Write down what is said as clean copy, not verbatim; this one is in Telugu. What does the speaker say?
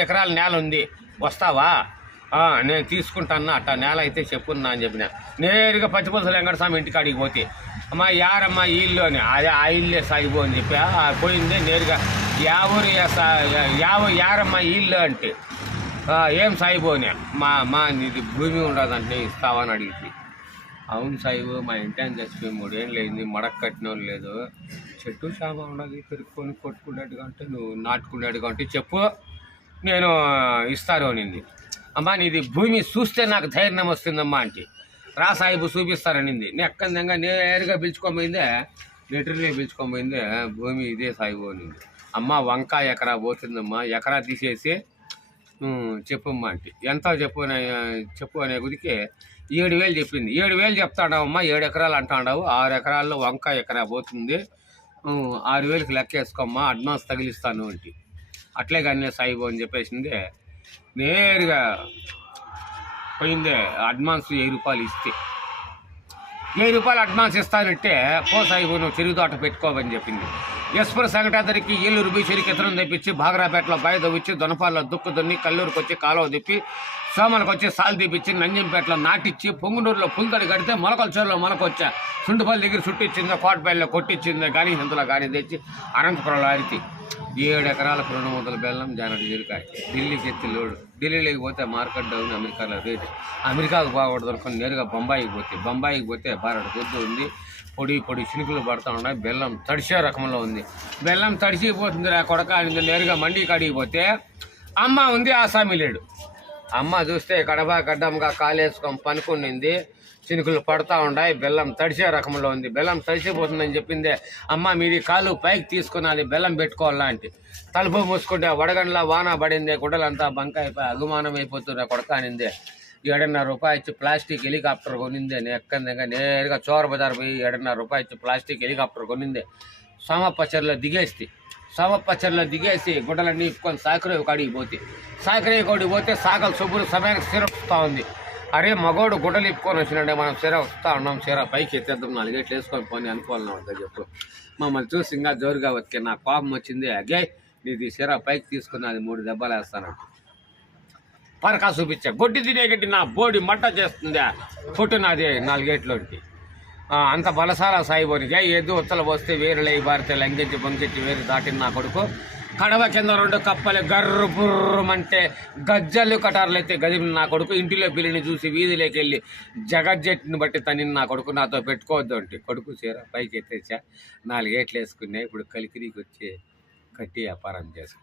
ఎకరాల నేల ఉంది వస్తావా? నేను తీసుకుంటాను అట్టా నేల అయితే చెప్పున్నా అని చెప్పిన. నేరుగా పచ్చిపులసలు వెంకటస్వామి ఇంటికాడికి పోతే అమ్మా యారమ్మా ఈ ఇల్లు అని అదే ఆ ఇల్లే సాగిపో అని చెప్పి పోయిందే నేరుగా ఊరు యారమ్మా ఈ ఇల్లు అంటే ఏం సాయిపోనే మా నీది భూమి ఉండదంటే ఇస్తావని అడిగింది. అవును సాయిబు మా ఇంటి చచ్చిపోయి 3 ఏళ్ళు అయింది, మడక కట్టిన లేదు, చెట్టు చేమ ఉండదు, పెరుక్కొని కొట్టుకునేట్టుగా అంటే నువ్వు నాటుకునేట్టుగా అంటే చెప్పు నేను ఇస్తాను అనింది. అమ్మా నీది భూమి చూస్తే నాకు ధైర్యం వస్తుందమ్మా అంటే రా సాయిబు చూపిస్తారనింది. నెక్కందంగా నేరుగా పిలుచుకోబోయిందే, లెటర్లే పిలుచుకోబోయిందే భూమి ఇదే సాయిబు అనింది. అమ్మ వంకాయ ఎకరా పోతుందమ్మా, ఎకరా తీసేసి చెప్పమ్మా అంటే ఎంత చెప్పు అనే గుదికి 7,000 చెప్పింది. 7,000 చెప్తాడావమ్మా, 7 ఎకరాలు అంటాడావు, 6 ఎకరాల్లో వంకాయ ఎకరా పోతుంది, 6,000కి లెక్కేసుకోమ్మా, అడ్వాన్స్ తగిలిస్తాను అంటే అట్లే కానీ సాయిబు అని చెప్పేసింది. నేరుగా పోయిందే అడ్వాన్స్ 1000 రూపాయలు ఇస్తే 1000 రూపాయలు అడ్వాన్స్ ఇస్తానంటే పో సాయిబు నువ్వు తిరుగుతోట పెట్టుకోవని చెప్పింది. ఎస్పర్ సంఘటాదరికి ఏలూరు బీచరికి ఎత్తనం తెప్పించి బాగరాపేటలో బాయ దవ్విచ్చి దొనపాల్లో దుక్కు దున్ని కల్లూరుకి వచ్చి కాలువ తిప్పి సోమలకు వచ్చి సాలు తీపిచ్చి నంజంపేటలో నాటిచ్చి పొంగునూరులో పుల్తడి కడితే మొలకల చెరువులో మొలకొచ్చా సుండుపల్లి దగ్గర చుట్టిచ్చింది, కోటపల్లిలో కొట్టించింది, కానీ ఇంతలో కానీ తెచ్చి అనంతపురంలో అరితి 7 ఎకరాలకు 200 బెల్లం జానటి జీరకాయ ఢిల్లీకి ఎత్తి లోడు. ఢిల్లీలోకి పోతే మార్కెట్ డౌన్, అమెరికాలో రేటు. అమెరికాకు బాగూడదు అనుకుని నేరుగా బొంబాయికి పోతే బారడు గుద్దు ఉంది, పొడి చినుకులు పడుతూ ఉన్నాయి, బెల్లం తడిసే రకంలో ఉంది. బెల్లం తడిసిపోతుంది రా కొడక అని నేరుగా మండి కాడికి పోతే అమ్మ ఉంది, ఆసామి లేడు. అమ్మ చూస్తే కడబా గడ్డంగా కాలేసుకొని పనుకునింది, చినుకులు పడుతూ ఉన్నాయి, బెల్లం తడిసే రకంలో ఉంది. బెల్లం తడిసిపోతుందని చెప్పిందే. అమ్మ మీది కాలు పైకి తీసుకుని అది బెల్లం పెట్టుకోవాలా అంటే తలుపు మూసుకుంటే వడగండ్లా వాన పడిందే, గుడ్డలంతా బంకాయిపోయి అగుమానం అయిపోతుందా కొడక అనిందే. 7,500 రూపాయలు ఇచ్చి ప్లాస్టిక్ హెలికాప్టర్ కొనిందే. ఎక్కందంగా నేరుగా చోర బజార్ పోయి 7,500 రూపాయలు ఇచ్చి ప్లాస్టిక్ హెలికాప్టర్ కొనిందే. సోమప్పచ్చర్లో దిగేసి గుడ్డలన్నీ ఇప్పుకొని సాకరేవి కాడికి పోతే సాకలు సొబ్బులు సమయానికి సిరపుస్తూ ఉంది. అరే మగోడు గుడ్డలు ఇప్పుకొని వచ్చినాడే, మనం సిర వస్తూ ఉన్నాం, సిర పైకి ఎత్తేద్దాం, 4 గేట్లు వేసుకొని పోనీ అనుకోవాలన్నా అంతా చెప్పు. మమ్మల్ని చూసి ఇంకా జోరుగా వచ్చి నా కోపం వచ్చింది. అగే నీది సిర పైకి తీసుకుని అది 3 దెబ్బలు వేస్తానంట. పరకా చూపించా గొడ్డి తినేగట్టి నా బోడి మంట చేస్తుందా పొట్టు నాది 4 గేట్లోంటి. అంత బలసాల సాయిబోనికి ఏదో ఉత్తలు పోస్తే వేరులై బారితే లంకెచ్చి బొంకెచ్చి వేరు దాటిన నా కొడుకు. కడవ కింద 2 కప్పలు గర్రు బుర్రమంటే గజ్జలు కటారులు అయితే గదిలి నా కొడుకు. ఇంటిలో పిల్లిని చూసి వీధిలోకి వెళ్ళి జగజ్జెట్ని బట్టి తని నా కొడుకు నాతో పెట్టుకోవద్దు అంటే కొడుకు చీర పైకి ఎత్తేచ్చా 4 గేట్లు వేసుకున్నాయి. ఇప్పుడు కలికిరికి వచ్చి కట్టి వ్యాపారం చేసుకున్నాను.